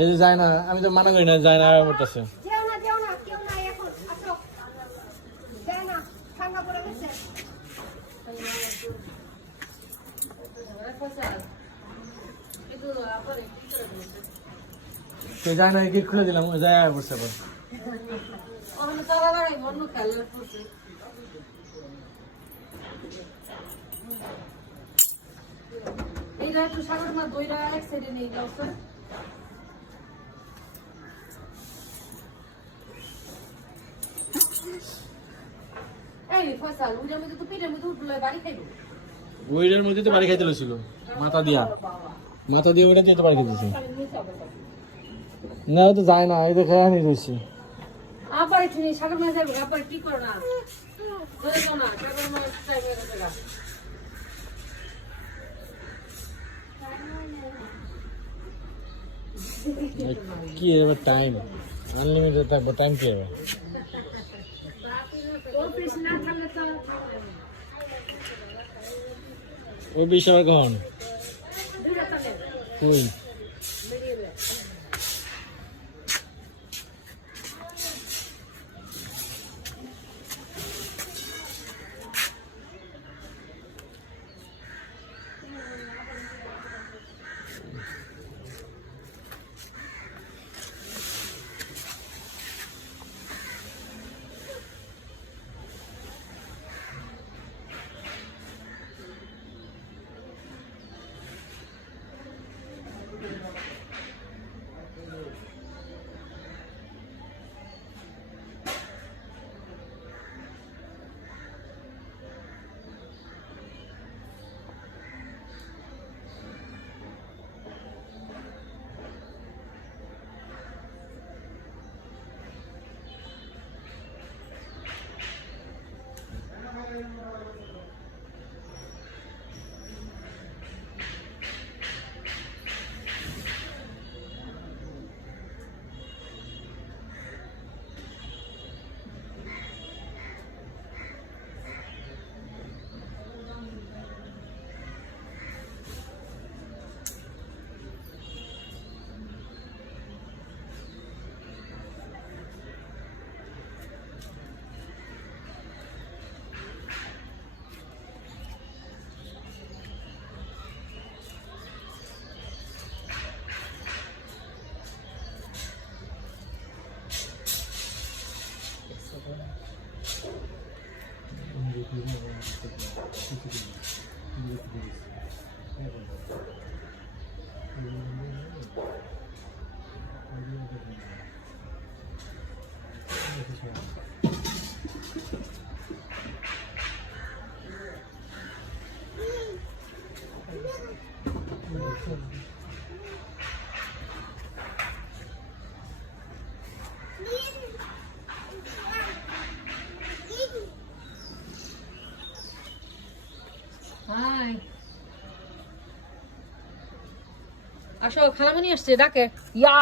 এই যে যায় না, আমি তো মানা করি না, যায় না বলতেছে। যায় না, গেট খুলে দিলাম, যায় বসে আবার। এইটা একটু সাগর মা দইটা এক সাইডে নিয়ে যাও স্যার। এই ফয়সাল ওইটার মধ্যে তো পিঠের মধ্যে উঠলো বাড়ি খাইবো। ওইটার মধ্যে তো বাড়ি খাইতে ছিল, মাথা দিয়া ওইটা দিয়ে তো বাড়ি খাইতেছি। না ও তো যায় না, এই তো খেয়ে আনি রয়েছি। আবার একটু নিয়ে সাগর মাছ যাবে, আবার কি করো না ধরে যাও না, সাগর মাছ চাইবে না। কি এবার টাইম আনলিমিটেড থাকবো, টাইম কি হবে? ওই বিশ আবার কখন কই? আসো খালামণি আসছে ডাকে। ইয়া